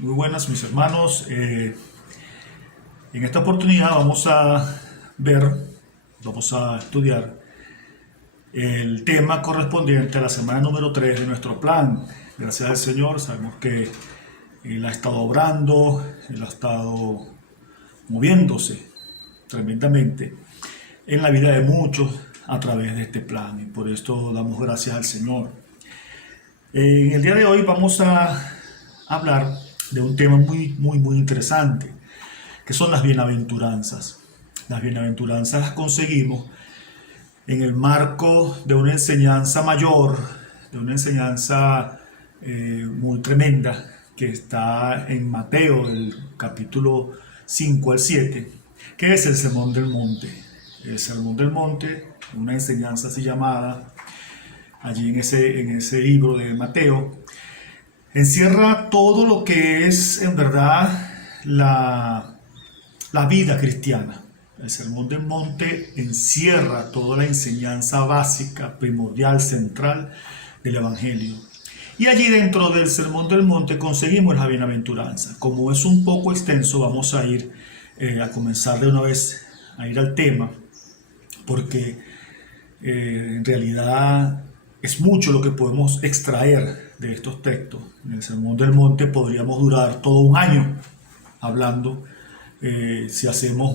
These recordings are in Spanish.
Muy buenas, mis hermanos. En esta oportunidad vamos a estudiar el tema correspondiente a la semana número 3 de nuestro plan. Gracias al Señor, sabemos que Él ha estado obrando, Él ha estado moviéndose tremendamente en la vida de muchos a través de este plan, y por esto damos gracias al Señor. En el día de hoy vamos a hablar de un tema muy interesante, que son las bienaventuranzas. Las bienaventuranzas las conseguimos en el marco de una enseñanza mayor, de una enseñanza muy tremenda, que está en Mateo, del capítulo 5 al 7, que es el Sermón del Monte. El Sermón del Monte, una enseñanza así llamada, allí en ese libro de Mateo, encierra todo lo que es en verdad la vida cristiana. El Sermón del Monte encierra toda la enseñanza básica, primordial, central del Evangelio. Y allí dentro del Sermón del Monte conseguimos la bienaventuranza. Como es un poco extenso, vamos a ir a comenzar de una vez a ir al tema, porque en realidad es mucho lo que podemos extraer de estos textos. En el Sermón del Monte podríamos durar todo un año hablando. Si hacemos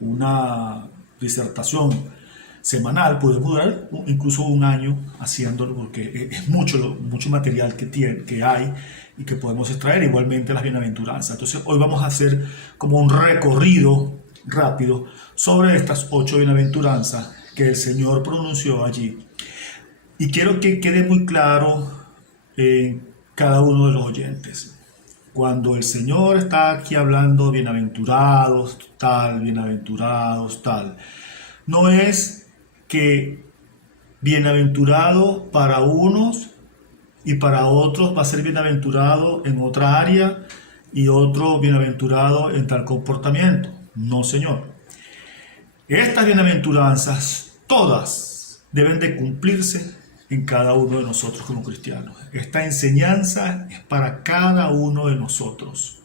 una disertación semanal, podemos durar incluso un año haciéndolo, porque es mucho material que hay y que podemos extraer. Igualmente las bienaventuranzas. Entonces hoy vamos a hacer como un recorrido rápido sobre estas 8 bienaventuranzas que el Señor pronunció allí. Y quiero que quede muy claro en cada uno de los oyentes. Cuando el Señor está aquí hablando bienaventurados, tal, no es que bienaventurado para unos y para otros va a ser bienaventurado en otra área y otro bienaventurado en tal comportamiento. No, Señor. Estas bienaventuranzas, todas, deben de cumplirse en cada uno de nosotros como cristianos. Esta enseñanza es para cada uno de nosotros.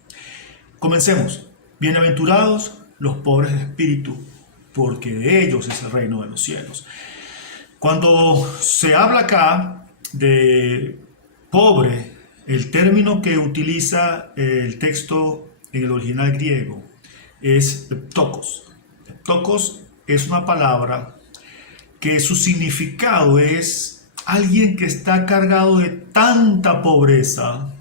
Comencemos. Bienaventurados los pobres de espíritu, porque de ellos es el reino de los cielos. Cuando se habla acá de pobre, el término que utiliza el texto en el original griego es ptokos. Ptokos es una palabra que su significado es alguien que está cargado de tanta pobreza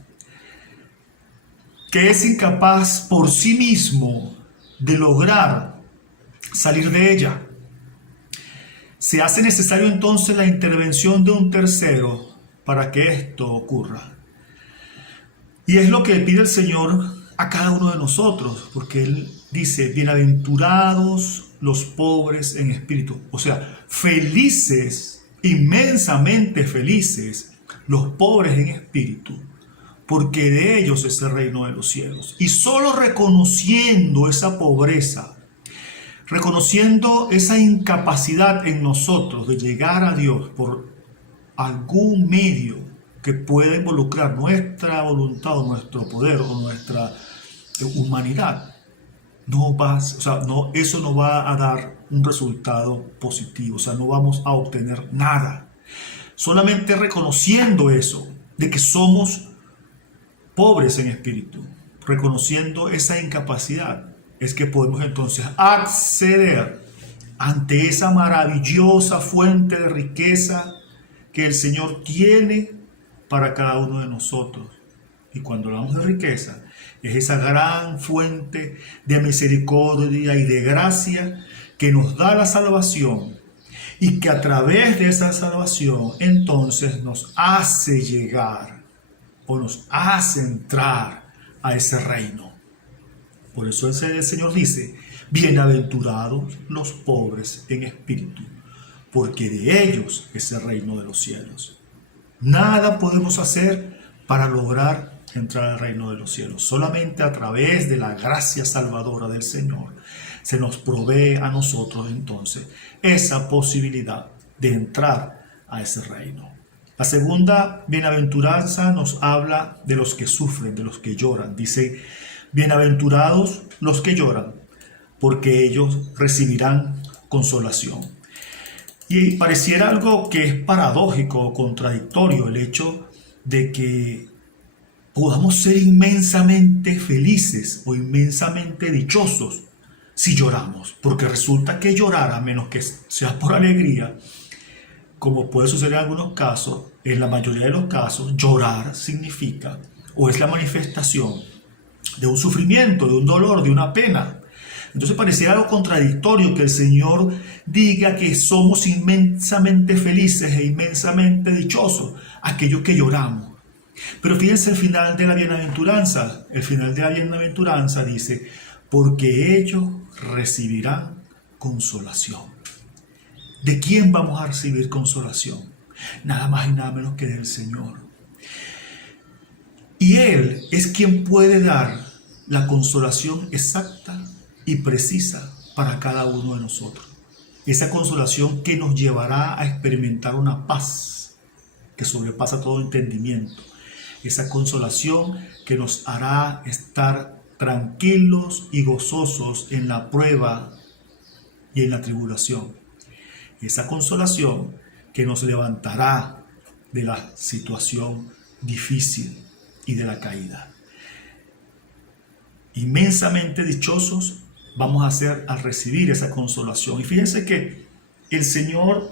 que es incapaz por sí mismo de lograr salir de ella. Se hace necesario entonces la intervención de un tercero para que esto ocurra. Y es lo que pide el Señor a cada uno de nosotros, porque Él dice, bienaventurados los pobres en espíritu. O sea, felices, inmensamente felices, los pobres en espíritu, porque de ellos es el reino de los cielos. Y solo reconociendo esa pobreza, reconociendo esa incapacidad en nosotros de llegar a Dios por algún medio que pueda involucrar nuestra voluntad o nuestro poder o nuestra humanidad, eso no va a dar un resultado positivo. O sea, no vamos a obtener nada. Solamente reconociendo eso, de que somos pobres en espíritu, reconociendo esa incapacidad, es que podemos entonces acceder ante esa maravillosa fuente de riqueza que el Señor tiene para cada uno de nosotros. Y cuando hablamos de riqueza, es esa gran fuente de misericordia y de gracia que nos da la salvación, y que a través de esa salvación entonces nos hace llegar o nos hace entrar a ese reino. Por eso el Señor dice, bienaventurados los pobres en espíritu, porque de ellos es el reino de los cielos. Nada podemos hacer para lograr entrar al reino de los cielos. Solamente a través de la gracia salvadora del Señor se nos provee a nosotros entonces esa posibilidad de entrar a ese reino. La segunda bienaventuranza nos habla de los que sufren, de los que lloran. Dice, bienaventurados los que lloran, porque ellos recibirán consolación. Y pareciera algo que es paradójico o contradictorio el hecho de que podamos ser inmensamente felices o inmensamente dichosos si lloramos, porque resulta que llorar, a menos que sea por alegría, como puede suceder en algunos casos, en la mayoría de los casos, llorar significa o es la manifestación de un sufrimiento, de un dolor, de una pena. Entonces pareciera algo contradictorio que el Señor diga que somos inmensamente felices e inmensamente dichosos, aquellos que lloramos. Pero fíjense el final de la bienaventuranza. El final de la bienaventuranza dice, porque ellos recibirán consolación. ¿De quién vamos a recibir consolación? Nada más y nada menos que del Señor. Y Él es quien puede dar la consolación exacta y precisa para cada uno de nosotros. Esa consolación que nos llevará a experimentar una paz que sobrepasa todo entendimiento. Esa consolación que nos hará estar tranquilos y gozosos en la prueba y en la tribulación. Esa consolación que nos levantará de la situación difícil y de la caída. Inmensamente dichosos vamos a ser al recibir esa consolación. Y fíjense que el Señor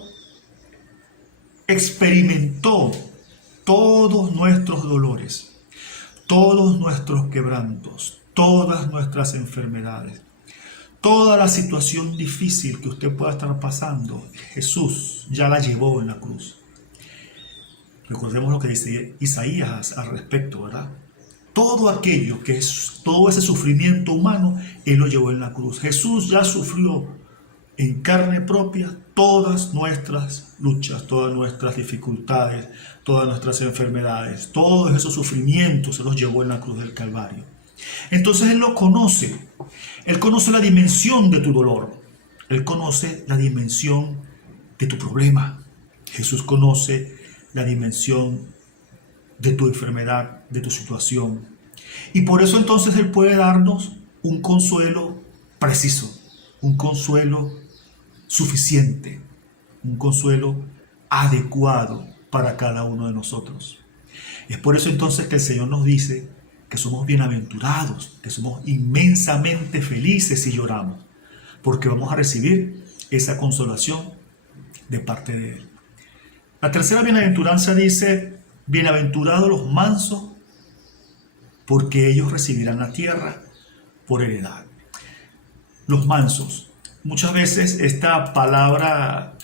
experimentó todos nuestros dolores, todos nuestros quebrantos, todas nuestras enfermedades. Toda la situación difícil que usted pueda estar pasando, Jesús ya la llevó en la cruz. Recordemos lo que dice Isaías al respecto, ¿verdad? Todo aquello que es, todo ese sufrimiento humano, Él lo llevó en la cruz. Jesús ya sufrió en carne propia todas nuestras luchas, todas nuestras dificultades, todas nuestras enfermedades, todos esos sufrimientos se los llevó en la cruz del Calvario. Entonces Él lo conoce. Él conoce la dimensión de tu dolor. Él conoce la dimensión de tu problema. Jesús conoce la dimensión de tu enfermedad, de tu situación. Y por eso entonces Él puede darnos un consuelo preciso, un consuelo suficiente, un consuelo adecuado para cada uno de nosotros. Es por eso entonces que el Señor nos dice que somos bienaventurados, que somos inmensamente felices si lloramos, porque vamos a recibir esa consolación de parte de Él. La tercera bienaventuranza dice, bienaventurados los mansos, porque ellos recibirán la tierra por heredad. Los mansos. Muchas veces esta palabra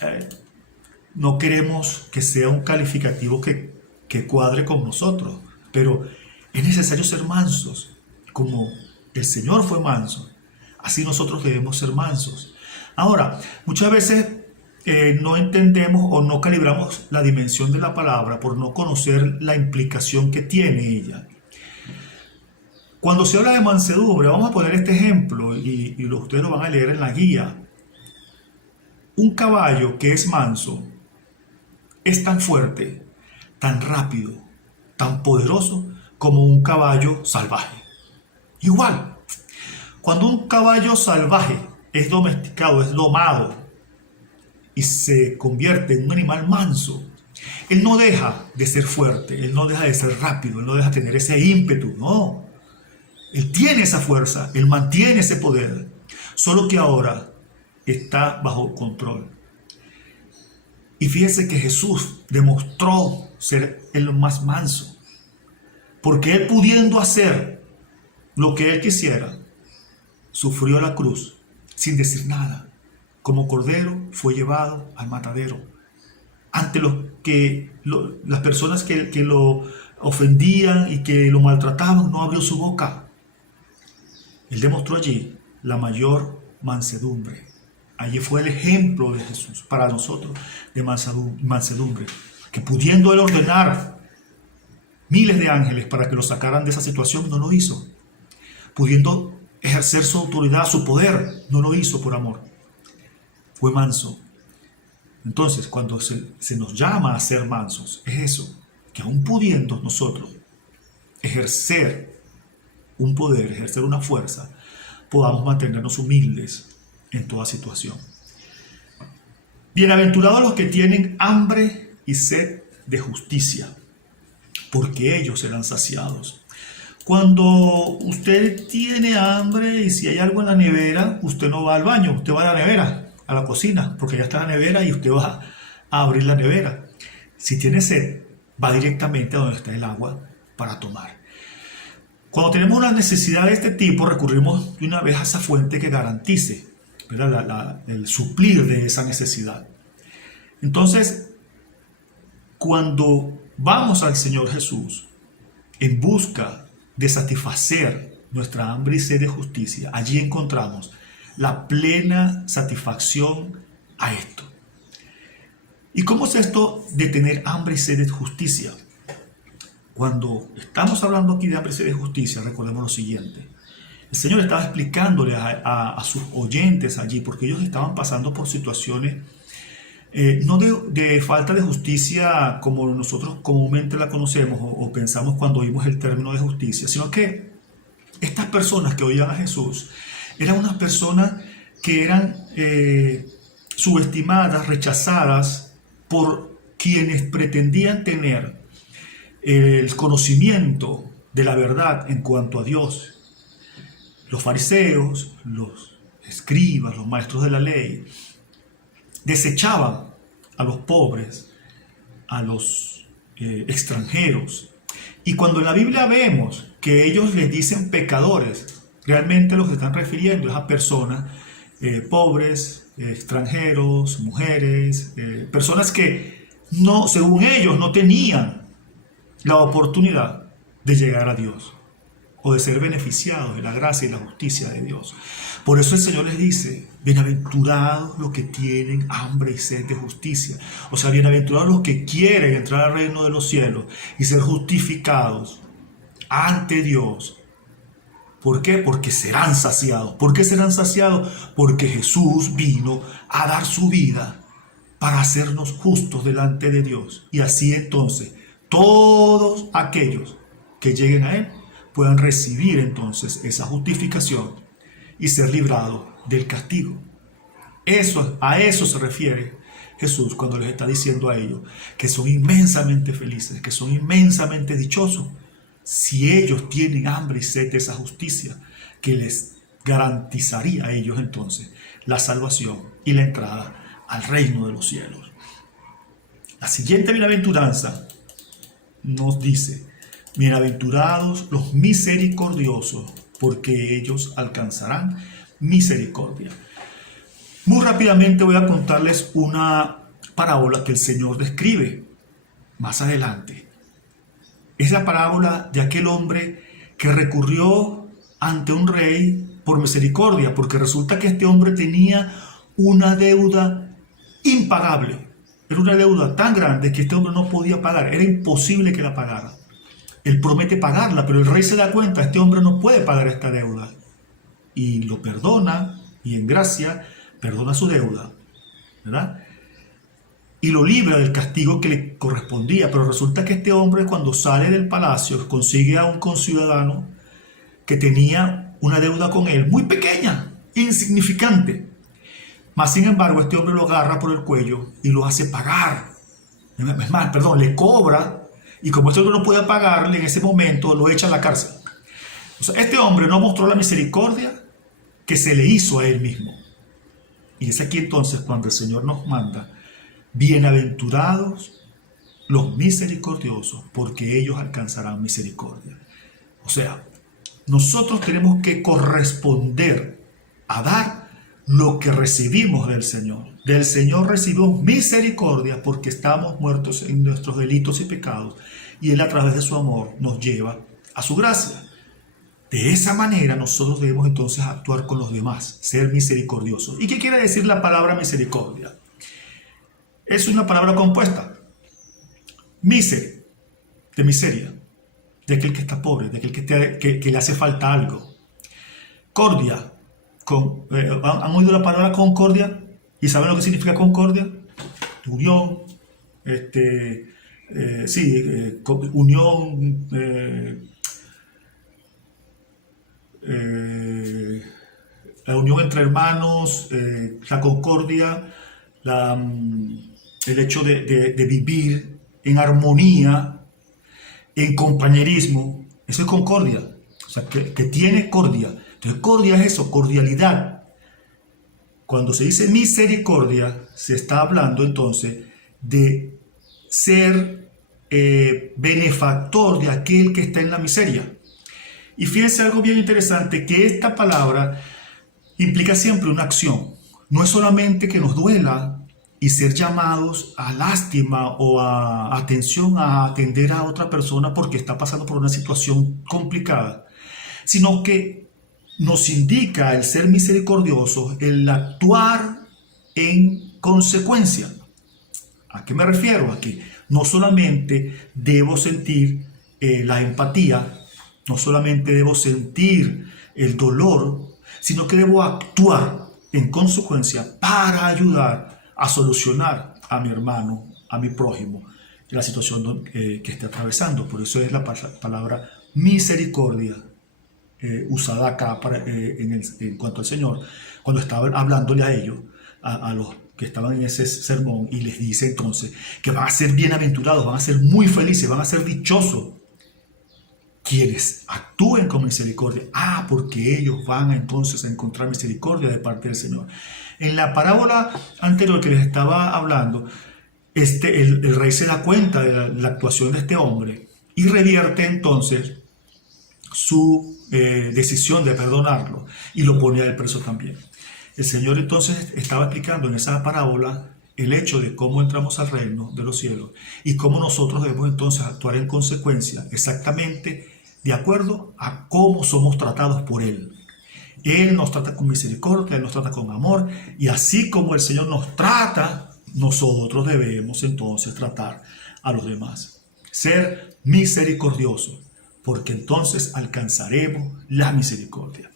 no queremos que sea un calificativo que cuadre con nosotros, pero es necesario ser mansos, como el Señor fue manso. Así nosotros debemos ser mansos. Ahora, muchas veces no entendemos o no calibramos la dimensión de la palabra por no conocer la implicación que tiene ella. Cuando se habla de mansedumbre, vamos a poner este ejemplo y ustedes lo van a leer en la guía. Un caballo que es manso es tan fuerte, tan rápido, tan poderoso como un caballo salvaje. Igual, cuando un caballo salvaje es domesticado, es domado y se convierte en un animal manso, él no deja de ser fuerte, él no deja de ser rápido, él no deja de tener ese ímpetu, no. Él tiene esa fuerza, él mantiene ese poder, solo que ahora está bajo control. Y fíjense que Jesús demostró ser el más manso. Porque Él, pudiendo hacer lo que Él quisiera, sufrió la cruz sin decir nada. Como cordero fue llevado al matadero. Ante las personas que lo ofendían y que lo maltrataban, no abrió su boca. Él demostró allí la mayor mansedumbre. Allí fue el ejemplo de Jesús para nosotros de mansedumbre. Que pudiendo Él ordenar miles de ángeles para que lo sacaran de esa situación, no lo hizo. Pudiendo ejercer su autoridad, su poder, no lo hizo por amor. Fue manso. Entonces, cuando se nos llama a ser mansos, es eso, que aún pudiendo nosotros ejercer un poder, ejercer una fuerza, podamos mantenernos humildes en toda situación. Bienaventurados los que tienen hambre y sed de justicia, porque ellos serán saciados. Cuando usted tiene hambre y si hay algo en la nevera, usted no va al baño, usted va a la nevera, a la cocina, porque ya está la nevera y usted va a abrir la nevera. Si tiene sed, va directamente a donde está el agua para tomar. Cuando tenemos una necesidad de este tipo, recurrimos de una vez a esa fuente que garantice, ¿verdad? El suplir de esa necesidad. Entonces, cuando vamos al Señor Jesús en busca de satisfacer nuestra hambre y sed de justicia, allí encontramos la plena satisfacción a esto. ¿Y cómo es esto de tener hambre y sed de justicia? Cuando estamos hablando aquí de hambre y sed de justicia, recordemos lo siguiente. El Señor estaba explicándole a sus oyentes allí, porque ellos estaban pasando por situaciones no de falta de justicia como nosotros comúnmente la conocemos o pensamos cuando oímos el término de justicia, sino que estas personas que oían a Jesús eran unas personas que eran subestimadas, rechazadas por quienes pretendían tener el conocimiento de la verdad en cuanto a Dios. Los fariseos, los escribas, los maestros de la ley, desechaban a los pobres, a los extranjeros. Y cuando en la Biblia vemos que ellos les dicen pecadores, realmente lo que están refiriendo es a personas pobres, extranjeros, mujeres, personas que no, según ellos no tenían la oportunidad de llegar a Dios o de ser beneficiados de la gracia y la justicia de Dios. Por eso el Señor les dice, bienaventurados los que tienen hambre y sed de justicia. O sea, bienaventurados los que quieren entrar al reino de los cielos y ser justificados ante Dios. ¿Por qué? Porque serán saciados. ¿Por qué serán saciados? Porque Jesús vino a dar su vida para hacernos justos delante de Dios. Y así entonces, todos aquellos que lleguen a Él puedan recibir entonces esa justificación y ser librados del castigo. A eso se refiere Jesús cuando les está diciendo a ellos que son inmensamente felices, que son inmensamente dichosos, si ellos tienen hambre y sed de esa justicia que les garantizaría a ellos entonces la salvación y la entrada al reino de los cielos. La siguiente bienaventuranza nos dice, bienaventurados los misericordiosos, porque ellos alcanzarán misericordia. Muy rápidamente voy a contarles una parábola que el Señor describe más adelante. Es la parábola de aquel hombre que recurrió ante un rey por misericordia, porque resulta que este hombre tenía una deuda impagable. Era una deuda tan grande que este hombre no podía pagar, era imposible que la pagara. Él promete pagarla, pero el rey se da cuenta, este hombre no puede pagar esta deuda. Y lo perdona, y en gracia perdona su deuda, ¿verdad? Y lo libra del castigo que le correspondía. Pero resulta que este hombre, cuando sale del palacio, consigue a un conciudadano que tenía una deuda con él, muy pequeña, insignificante. Mas, sin embargo, este hombre lo agarra por el cuello y lo hace pagar. Es más, le cobra. Y como este hombre no puede pagarle, en ese momento lo echa a la cárcel. O sea, este hombre no mostró la misericordia que se le hizo a él mismo. Y es aquí entonces cuando el Señor nos manda, bienaventurados los misericordiosos, porque ellos alcanzarán misericordia. O sea, nosotros tenemos que corresponder a dar lo que recibimos del Señor. Del Señor recibimos misericordia porque estamos muertos en nuestros delitos y pecados, y Él a través de su amor nos lleva a su gracia. De esa manera nosotros debemos entonces actuar con los demás, ser misericordiosos. ¿Y qué quiere decir la palabra misericordia? Es una palabra compuesta. Miser, de miseria, de aquel que está pobre, de aquel que le hace falta algo. Cordia, ¿han oído la palabra concordia? ¿Y saben lo que significa concordia? unión, unión, la unión entre hermanos, la concordia, el hecho de vivir en armonía, en compañerismo. Eso es concordia, o sea, que tiene cordia. Entonces, cordia es eso, cordialidad. Cuando se dice misericordia, se está hablando entonces de ser benefactor de aquel que está en la miseria. Y fíjense algo bien interesante, que esta palabra implica siempre una acción. No es solamente que nos duela y ser llamados a lástima o a atención, a atender a otra persona porque está pasando por una situación complicada, sino que nos indica el ser misericordioso, el actuar en consecuencia. ¿A qué me refiero? A que no solamente debo sentir la empatía, no solamente debo sentir el dolor, sino que debo actuar en consecuencia para ayudar a solucionar a mi hermano, a mi prójimo, la situación que esté atravesando. Por eso es la palabra misericordia usada acá en cuanto al Señor, cuando estaba hablándole a ellos, a los que estaban en ese sermón, y les dice entonces que van a ser bienaventurados, van a ser muy felices, van a ser dichosos quienes actúen con misericordia. Porque ellos van entonces a encontrar misericordia de parte del Señor. En la parábola anterior que les estaba hablando, el rey se da cuenta de la actuación de este hombre y revierte entonces su decisión de perdonarlo y lo pone a él preso también. El Señor entonces estaba explicando en esa parábola el hecho de cómo entramos al reino de los cielos y cómo nosotros debemos entonces actuar en consecuencia, exactamente de acuerdo a cómo somos tratados por Él. Él nos trata con misericordia, Él nos trata con amor, y así como el Señor nos trata, nosotros debemos entonces tratar a los demás. Ser misericordiosos, porque entonces alcanzaremos la misericordia.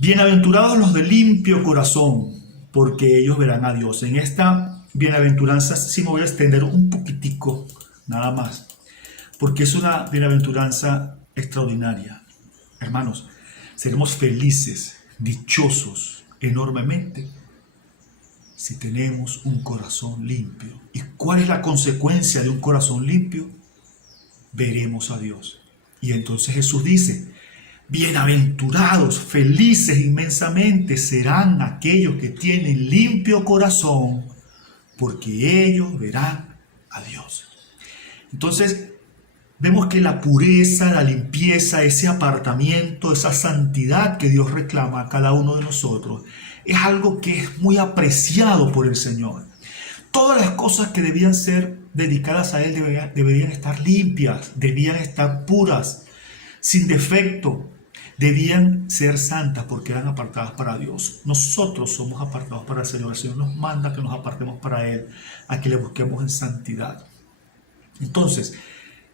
Bienaventurados los de limpio corazón, porque ellos verán a Dios. En esta bienaventuranza sí me voy a extender un poquitico, nada más, porque es una bienaventuranza extraordinaria. Hermanos, seremos felices, dichosos enormemente si tenemos un corazón limpio. ¿Y cuál es la consecuencia de un corazón limpio? Veremos a Dios. Y entonces Jesús dice: bienaventurados, felices inmensamente serán aquellos que tienen limpio corazón, porque ellos verán a Dios. Entonces, vemos que la pureza, la limpieza, ese apartamiento, esa santidad que Dios reclama a cada uno de nosotros, es algo que es muy apreciado por el Señor. Todas las cosas que debían ser dedicadas a Él deberían estar limpias, debían estar puras, sin defecto. Debían ser santas porque eran apartadas para Dios. Nosotros somos apartados para el Señor. El Señor nos manda que nos apartemos para Él, a que le busquemos en santidad. Entonces,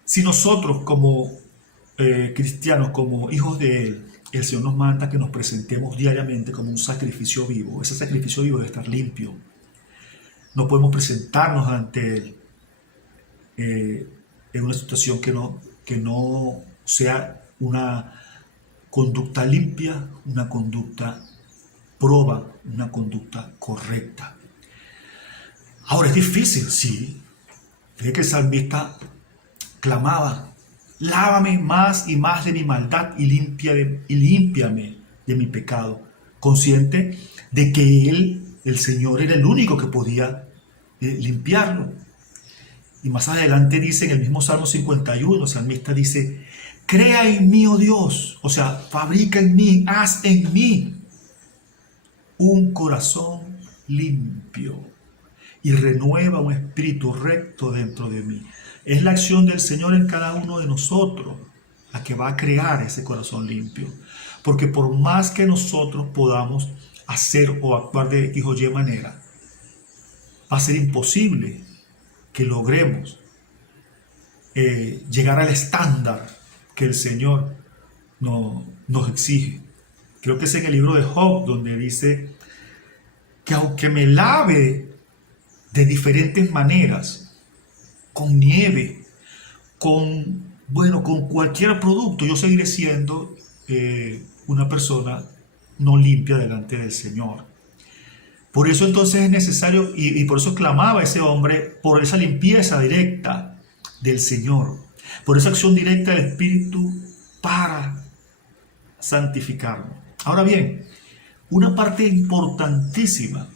si nosotros como cristianos, como hijos de Él, el Señor nos manda que nos presentemos diariamente como un sacrificio vivo. Ese sacrificio vivo debe estar limpio. No podemos presentarnos ante Él en una situación que no sea una conducta limpia, una conducta proba, una conducta correcta. Ahora, es difícil, sí. Fíjate que el salmista clamaba: lávame más y más de mi maldad y límpiame de mi pecado, consciente de que el Señor, era el único que podía limpiarlo. Y más adelante dice en el mismo Salmo 51, el salmista dice: crea en mí, oh Dios, o sea, fabrica en mí, haz en mí un corazón limpio y renueva un espíritu recto dentro de mí. Es la acción del Señor en cada uno de nosotros la que va a crear ese corazón limpio. Porque por más que nosotros podamos hacer o actuar de X o Y manera, va a ser imposible que logremos llegar al estándar que el Señor nos exige. Creo que es en el libro de Job donde dice que aunque me lave de diferentes maneras, con nieve, con cualquier producto, yo seguiré siendo una persona no limpia delante del Señor. Por eso entonces es necesario, y por eso clamaba ese hombre, por esa limpieza directa del Señor, por esa acción directa del Espíritu para santificarnos. Ahora bien, una parte importantísima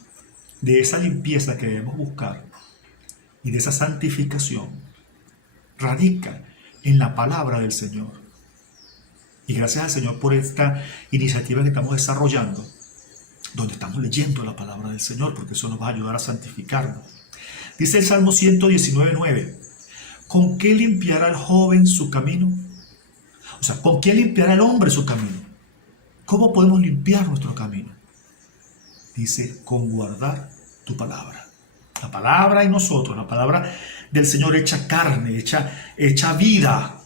de esa limpieza que debemos buscar y de esa santificación radica en la palabra del Señor. Y gracias al Señor por esta iniciativa que estamos desarrollando, donde estamos leyendo la palabra del Señor, porque eso nos va a ayudar a santificarnos. Dice el Salmo 119:9, ¿con qué limpiará el joven su camino? O sea, ¿con qué limpiará el hombre su camino? ¿Cómo podemos limpiar nuestro camino? Dice, con guardar tu palabra. La palabra en nosotros, la palabra del Señor hecha carne, hecha vida,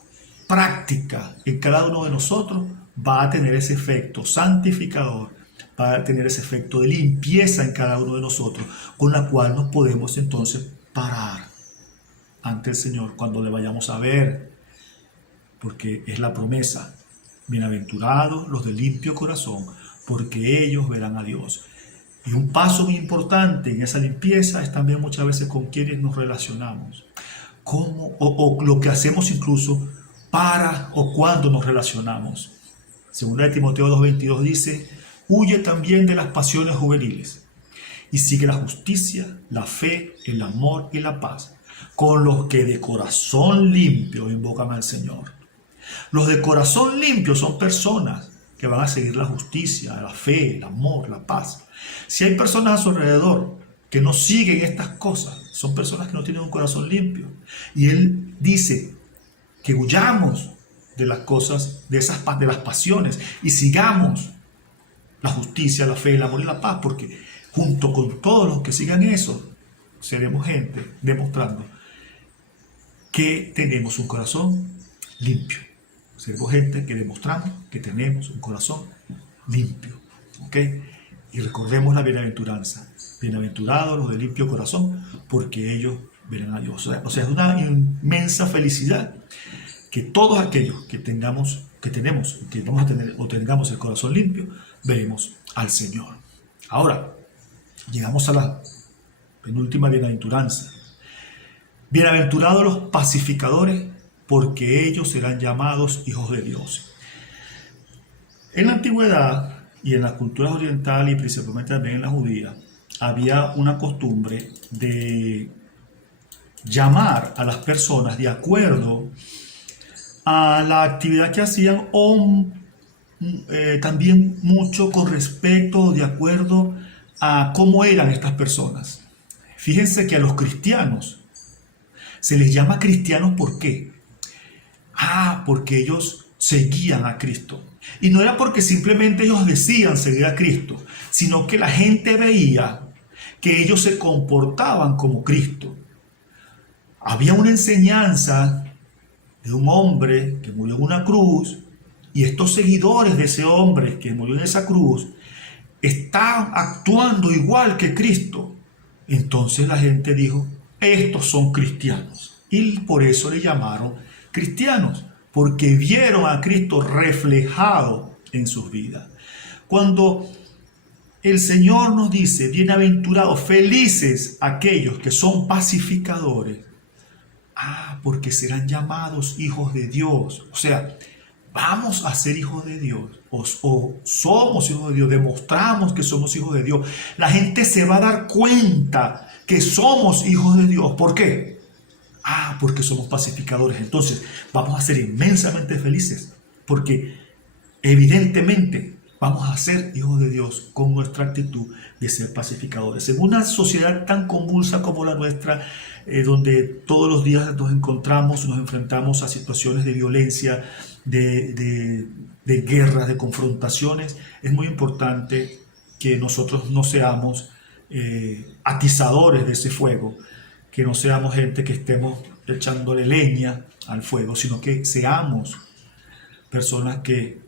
práctica en cada uno de nosotros, va a tener ese efecto santificador, va a tener ese efecto de limpieza en cada uno de nosotros, con la cual nos podemos entonces parar ante el Señor cuando le vayamos a ver, porque es la promesa. Bienaventurados los de limpio corazón, porque ellos verán a Dios. Y un paso muy importante en esa limpieza es también muchas veces con quienes nos relacionamos, o lo que hacemos incluso para o cuando nos relacionamos. Segunda de Timoteo 2:22 dice, huye también de las pasiones juveniles y sigue la justicia, la fe, el amor y la paz, con los que de corazón limpio invocan al Señor. Los de corazón limpio son personas que van a seguir la justicia, la fe, el amor, la paz. Si hay personas a su alrededor que no siguen estas cosas, son personas que no tienen un corazón limpio. Y él dice que huyamos de las cosas, de las pasiones, y sigamos la justicia, la fe, el amor y la paz, porque junto con todos los que sigan eso, seremos gente demostrando que tenemos un corazón limpio. Seremos gente que demostramos que tenemos un corazón limpio. ¿Ok? Y recordemos la bienaventuranza. Bienaventurados los de limpio corazón, porque ellos verán a Dios. O sea, es una inmensa felicidad que todos aquellos que tenemos, que vamos a tener o tengamos el corazón limpio, veremos al Señor. Ahora, llegamos a la penúltima bienaventuranza. Bienaventurados los pacificadores, porque ellos serán llamados hijos de Dios. En la antigüedad y en las culturas orientales y principalmente también en la judía, había una costumbre de llamar a las personas de acuerdo a la actividad que hacían o también mucho con respecto de acuerdo a cómo eran estas personas. Fíjense que a los cristianos se les llama cristianos, ¿por qué? Porque ellos seguían a Cristo. Y no era porque simplemente ellos decían seguir a Cristo, sino que la gente veía que ellos se comportaban como Cristo. Había una enseñanza de un hombre que murió en una cruz, y estos seguidores de ese hombre que murió en esa cruz están actuando igual que Cristo. Entonces la gente dijo, estos son cristianos. Y por eso le llamaron cristianos, porque vieron a Cristo reflejado en sus vidas. Cuando el Señor nos dice, bienaventurados, felices aquellos que son pacificadores, porque serán llamados hijos de Dios. O sea, vamos a ser hijos de Dios, o somos hijos de Dios, demostramos que somos hijos de Dios. La gente se va a dar cuenta que somos hijos de Dios. ¿Por qué? Porque somos pacificadores. Entonces vamos a ser inmensamente felices, porque evidentemente vamos a ser hijos de Dios con nuestra actitud de ser pacificadores. En una sociedad tan convulsa como la nuestra, donde todos los días nos enfrentamos a situaciones de violencia, de guerras, de confrontaciones, es muy importante que nosotros no seamos atizadores de ese fuego, que no seamos gente que estemos echándole leña al fuego, sino que seamos personas que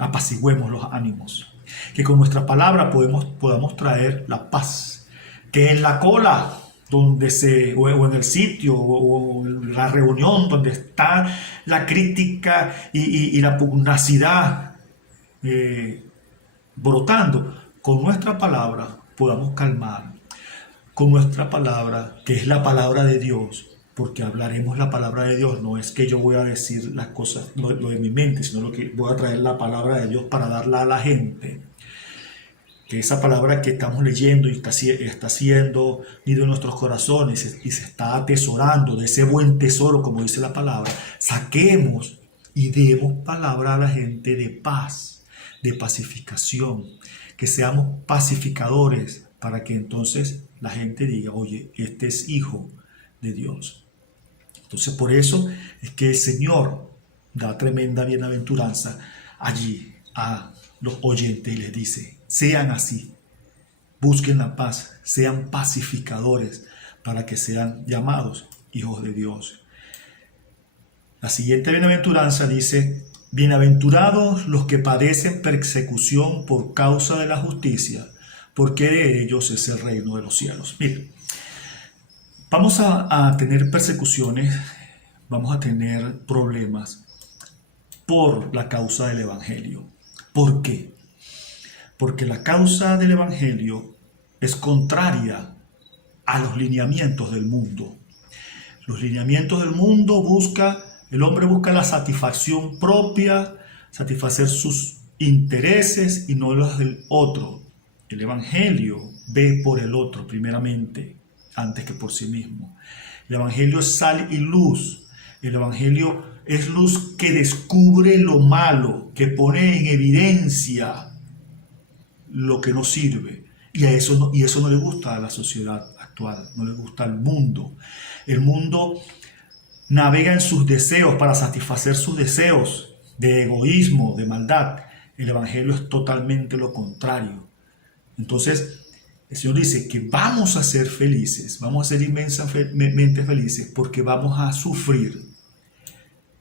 apaciguemos los ánimos, que con nuestra palabra podamos traer la paz, que en la cola o en el sitio o en la reunión donde está la crítica y la pugnacidad brotando, con nuestra palabra podamos calmar, con nuestra palabra, que es la palabra de Dios, porque hablaremos la palabra de Dios. No es que yo voy a decir las cosas, lo de mi mente, sino lo que voy a traer la palabra de Dios para darla a la gente. Que esa palabra que estamos leyendo y está siendo nido en nuestros corazones y se está atesorando de ese buen tesoro, como dice la palabra, saquemos y demos palabra a la gente de paz, de pacificación, que seamos pacificadores para que entonces la gente diga, oye, este es hijo de Dios. Entonces por eso es que el Señor da tremenda bienaventuranza allí a los oyentes y les dice, sean así, busquen la paz, sean pacificadores para que sean llamados hijos de Dios. La siguiente bienaventuranza dice, bienaventurados los que padecen persecución por causa de la justicia, porque de ellos es el reino de los cielos. Miren, vamos a tener persecuciones, vamos a tener problemas por la causa del Evangelio. ¿Por qué? Porque la causa del Evangelio es contraria a los lineamientos del mundo. Los lineamientos del mundo el hombre busca la satisfacción propia, satisfacer sus intereses y no los del otro. El Evangelio ve por el otro primeramente, antes que por sí mismo. El Evangelio es sal y luz. El Evangelio es luz que descubre lo malo, que pone en evidencia lo que no sirve. Y eso no le gusta a la sociedad actual, no le gusta al mundo. El mundo navega en sus deseos para satisfacer sus deseos de egoísmo, de maldad. El Evangelio es totalmente lo contrario. Entonces, el Señor dice que vamos a ser felices, vamos a ser inmensamente felices porque vamos a sufrir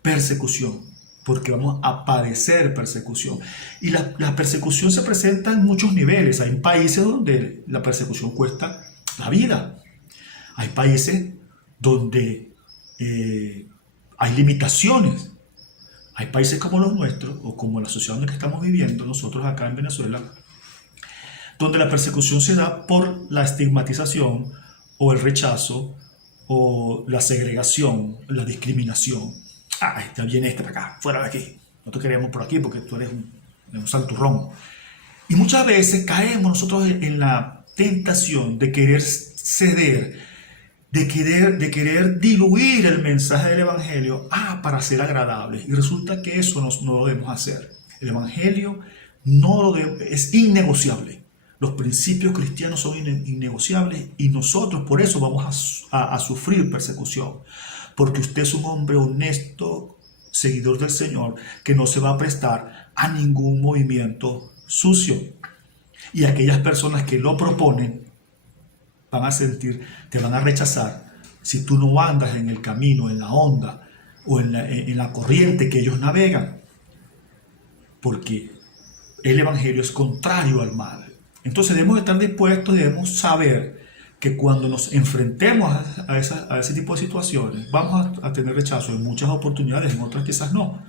persecución, porque vamos a padecer persecución. Y la persecución se presenta en muchos niveles. Hay países donde la persecución cuesta la vida. Hay países donde hay limitaciones. Hay países como los nuestros, o como la sociedad en la que estamos viviendo nosotros acá en Venezuela, donde la persecución se da por la estigmatización o el rechazo o la segregación, la discriminación. Ah, está bien para acá, fuera de aquí. No te queremos por aquí porque tú eres un santurrón. Y muchas veces caemos nosotros en la tentación de querer ceder, de querer diluir el mensaje del Evangelio para ser agradables. Y resulta que eso no lo debemos hacer. El Evangelio es innegociable. Los principios cristianos son innegociables y nosotros por eso vamos a sufrir persecución. Porque usted es un hombre honesto, seguidor del Señor, que no se va a prestar a ningún movimiento sucio. Y aquellas personas que lo proponen te van a rechazar si tú no andas en el camino, en la onda o en la corriente que ellos navegan. Porque el Evangelio es contrario al mal. Entonces debemos estar dispuestos, debemos saber que cuando nos enfrentemos a ese tipo de situaciones, vamos a tener rechazo en muchas oportunidades, en otras quizás no.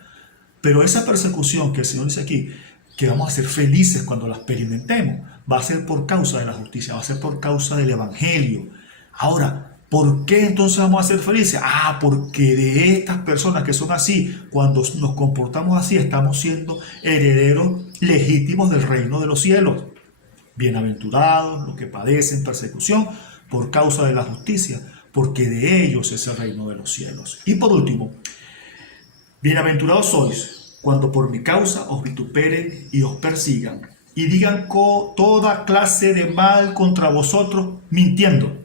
Pero esa persecución que el Señor dice aquí, que vamos a ser felices cuando la experimentemos, va a ser por causa de la justicia, va a ser por causa del Evangelio. Ahora, ¿por qué entonces vamos a ser felices? Porque de estas personas que son así, cuando nos comportamos así, estamos siendo herederos legítimos del reino de los cielos. Bienaventurados los que padecen persecución por causa de la justicia, porque de ellos es el reino de los cielos. Y por último, bienaventurados sois cuando por mi causa os vituperen y os persigan y digan toda clase de mal contra vosotros mintiendo.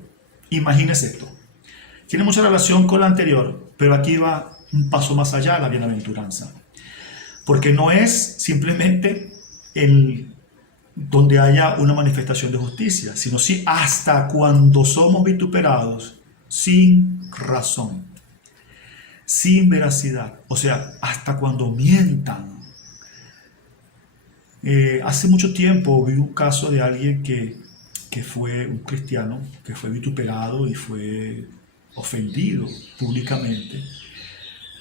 Imagínense esto. Tiene mucha relación con la anterior, pero aquí va un paso más allá la bienaventuranza. Porque no es simplemente donde haya una manifestación de justicia, sino sí hasta cuando somos vituperados sin razón, sin veracidad, o sea, hasta cuando mientan. Hace mucho tiempo vi un caso de alguien que que fue un cristiano, que fue vituperado y fue ofendido públicamente.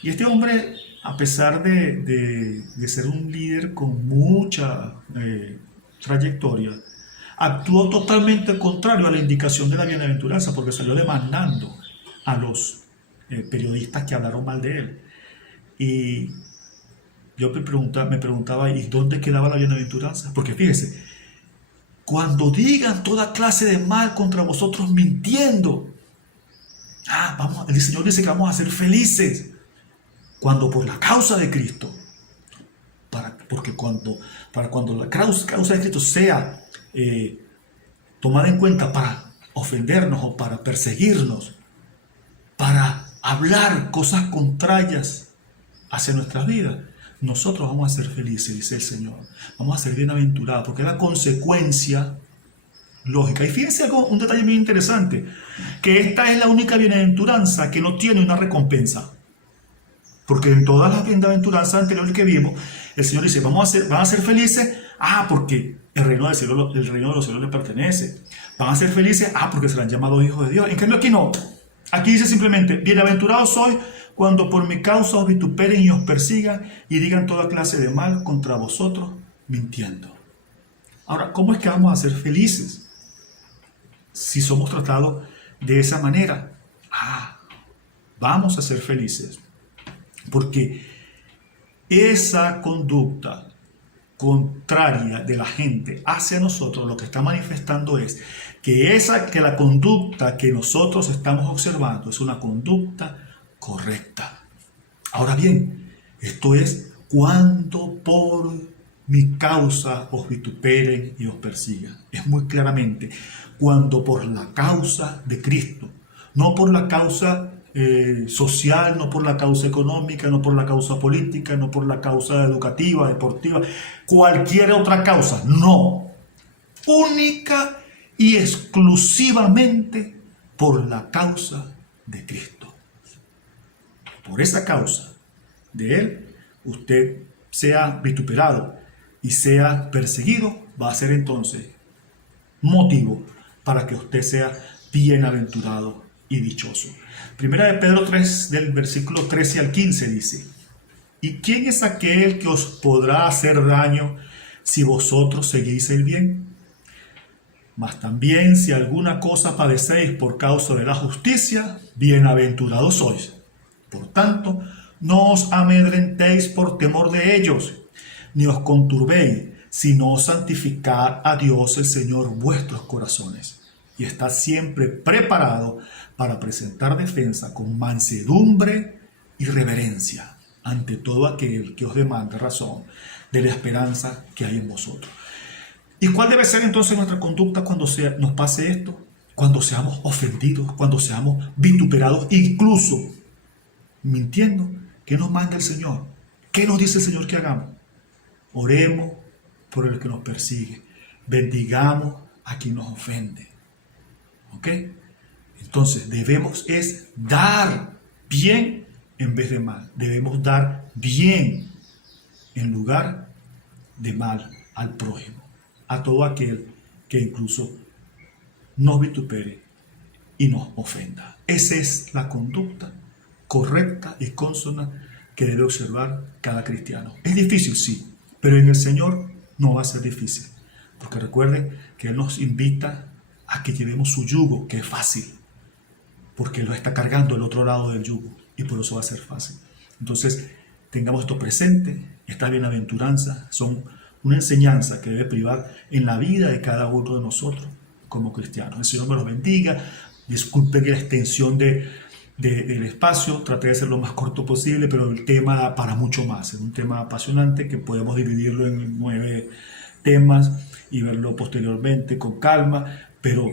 Y este hombre, a pesar de ser un líder con mucha trayectoria, actuó totalmente contrario a la indicación de la bienaventuranza, porque salió demandando a los periodistas que hablaron mal de él. Y yo me preguntaba, ¿y dónde quedaba la bienaventuranza? Porque fíjese, cuando digan toda clase de mal contra vosotros mintiendo, el Señor dice que vamos a ser felices cuando por la causa de Cristo, porque para cuando la causa de Cristo sea tomada en cuenta para ofendernos o para perseguirnos, para hablar cosas contrarias hacia nuestras vidas, nosotros vamos a ser felices, dice el Señor. Vamos a ser bienaventurados, porque es la consecuencia lógica. Y fíjense un detalle muy interesante, que esta es la única bienaventuranza que no tiene una recompensa. Porque en todas las bienaventuranzas anteriores que vimos, el Señor dice, van a ser felices, porque el reino de los cielos les pertenece. Van a ser felices, porque serán llamados hijos de Dios. En cambio aquí no. Aquí dice simplemente, bienaventurados sois cuando por mi causa os vituperen y os persigan y digan toda clase de mal contra vosotros, mintiendo. Ahora, ¿cómo es que vamos a ser felices si somos tratados de esa manera? Vamos a ser felices porque esa conducta contraria de la gente hacia nosotros lo que está manifestando es que la conducta que nosotros estamos observando es una conducta correcta. Ahora bien, esto es cuando por mi causa os vituperen y os persigan. Es muy claramente cuando por la causa de Cristo, no por la causa social, no por la causa económica, no por la causa política, no por la causa educativa, deportiva, cualquier otra causa, no. Única y exclusivamente por la causa de Cristo. Por esa causa de Él, usted sea vituperado y sea perseguido, va a ser entonces motivo para que usted sea bienaventurado y dichoso. Primera de Pedro 3, del versículo 13 al 15 dice: ¿Y quién es aquel que os podrá hacer daño si vosotros seguís el bien? Mas también si alguna cosa padecéis por causa de la justicia, bienaventurados sois. Por tanto, no os amedrentéis por temor de ellos, ni os conturbéis, sino santificad a Dios el Señor vuestros corazones, y estad siempre preparado para presentar defensa con mansedumbre y reverencia ante todo aquel que os demande razón de la esperanza que hay en vosotros. ¿Y cuál debe ser entonces nuestra conducta cuando nos pase esto? Cuando seamos ofendidos, cuando seamos vituperados, incluso mintiendo. ¿Qué nos manda el Señor? ¿Qué nos dice el Señor que hagamos? Oremos por el que nos persigue. Bendigamos a quien nos ofende. ¿Ok? Entonces debemos es dar bien en vez de mal. Debemos dar bien en lugar de mal al prójimo, a todo aquel que incluso nos vitupere y nos ofenda. Esa es la conducta correcta y consona que debe observar cada cristiano. Es difícil, sí, pero en el Señor no va a ser difícil, porque recuerden que Él nos invita a que llevemos su yugo, que es fácil, porque Él lo está cargando el otro lado del yugo, y por eso va a ser fácil. Entonces, tengamos esto presente. Estas bienaventuranzas son una enseñanza que debe privar en la vida de cada uno de nosotros como cristianos. El Señor me los bendiga. Disculpen la extensión del espacio, traté de ser lo más corto posible, pero el tema da para mucho más. Es un tema apasionante que podemos dividirlo en 9 temas y verlo posteriormente con calma, pero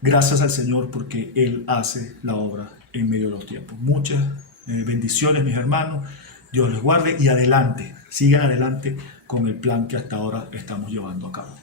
gracias al Señor porque Él hace la obra en medio de los tiempos. Muchas bendiciones, mis hermanos. Dios les guarde y adelante, sigan adelante con el plan que hasta ahora estamos llevando a cabo.